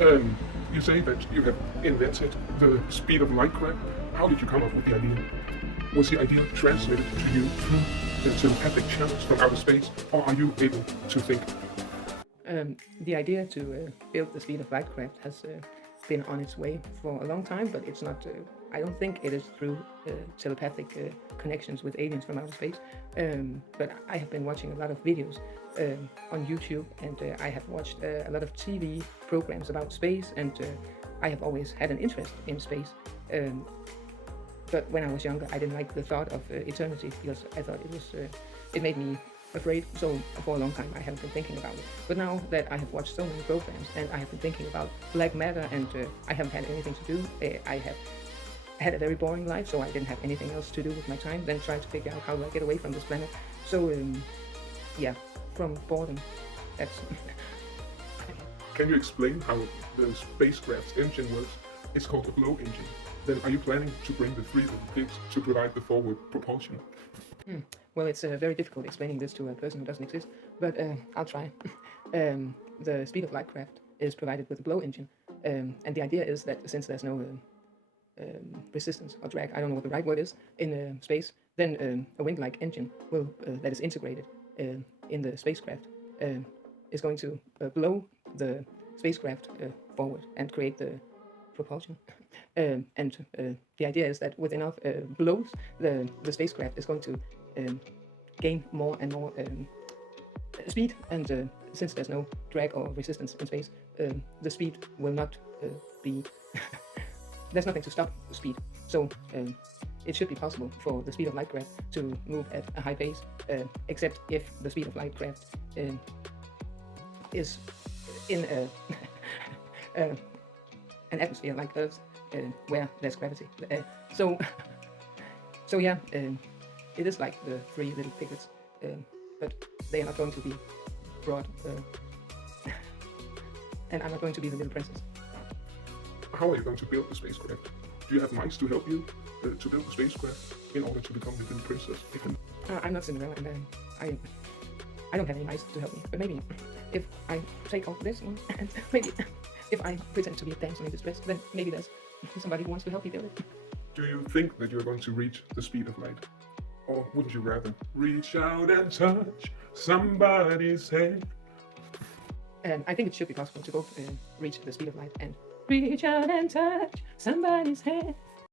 Um, you say that you have invented the speed of Lightcraft. How did you come up with the idea? Was the idea transmitted to you through the telepathic channels from outer space, or are you able to think? The idea to build the speed of Lightcraft has been on its way for a long time, but it's not. I don't think it is through telepathic connections with aliens from outer space. But I have been watching a lot of videos on YouTube, and I have watched a lot of TV programs about space, and I have always had an interest in space. But when I was younger, I didn't like the thought of eternity because I thought it made me afraid. So for a long time, I haven't been thinking about it. But now that I have watched so many programs and I have been thinking about black matter, and I haven't had anything to do, I have had a very boring life, so I didn't have anything else to do with my time than try to figure out how do I get away from this planet. So yeah, from boredom, that's Can you explain how the spacecraft's engine works? It's called a glow engine. Then are you planning to bring the three little pigs to provide the forward propulsion? Well, it's very difficult explaining this to a person who doesn't exist, but I'll try. The speed of Lightcraft is provided with a glow engine, and the idea is that since there's no resistance or drag, I don't know what the right word is, in space, then a wind-like engine will that is integrated in the spacecraft is going to blow the spacecraft forward and create the propulsion. And the idea is that with enough blows, the spacecraft is going to gain more and more speed, and since there's no drag or resistance in space, the speed will not be there's nothing to stop the speed. So it should be possible for the speed of Lightcraft to move at a high pace, except if the speed of Lightcraft is in an atmosphere like Earth's, where there's gravity. So so yeah, it is like the three little piglets, but they are not going to be brought, and I'm not going to be the little princess. How are you going to build the spacecraft? Do you have mice to help you to build the spacecraft in order to become the little princess? I'm not Cinderella, and I don't have any mice to help me. But maybe if I take off this one, and maybe if I pretend to be a dancer in this dress, then maybe there's somebody who wants to help me build it. Do you think that you're going to reach the speed of light? Or would you rather reach out and touch somebody's hand? I think it should be possible to both reach the speed of light and reach out and touch somebody's hand.